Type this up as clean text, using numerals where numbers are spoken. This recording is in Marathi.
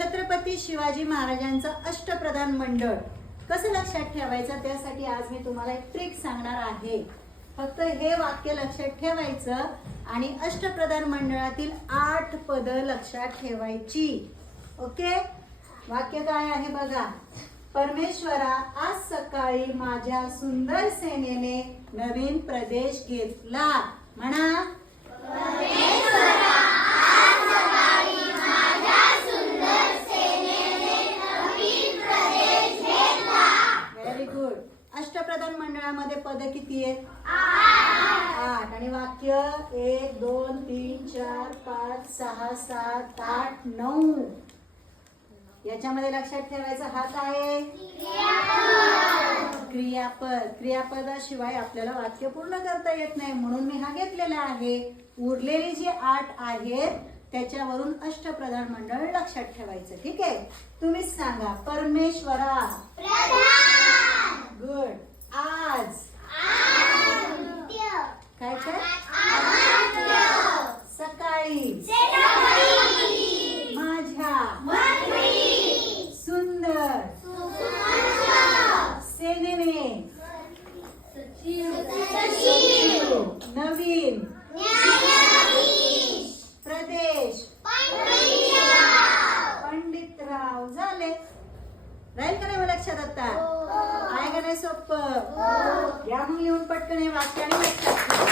छत्रपती शिवाजी महाराजांचं अष्टप्रधान मंडळ कसं लक्षात ठेवायचं त्यासाठी आज मी तुम्हाला एक ट्रिक सांगणार आहे। फक्त हे वाक्य लक्षात ठेवायचं आणि अष्टप्रधान मंडळातील 8 पद लक्षात ठेवायची। ओके, वाक्य काय आहे बघा। परमेश्वरा, आज सकाळी माझ्या सुंदर सेनेने नवीन प्रदेश घेतला। म्हणा, परमेश्वरा, आज सकाळी माझ्या सुंदर सेनेने नवीन प्रदेश घेतला। Very good. अष्टप्रधान मंडळामध्ये पद किती आहेत? 8। आणि वाक्य 1 2 3 4 5 6 7 8 9। याच्यामध्ये लक्षात ठेवायचा हा काय आहे? क्रियापद। क्रियापदाशिवाय आपल्याला वाक्य पूर्ण करता येत नाही, म्हणून मी हा घेतलेला आहे। उरलेली जी 8 आहेत त्याच्यावरून अष्टप्रधान मंडळ लक्षात ठेवायचं। ठीक आहे, तुम्हीच सांगा। परमेश्वरा, गुड। आज, काय काय? सकाळी, माझ्या सुंदर सेनेने नवीन प्रदेश पंडितराव झाले। राहील का नाही मला लक्षात आता? आहे का नाही सोपं? या मग लिहून पटकन हे वाक्य आणि लक्षात ठेवा।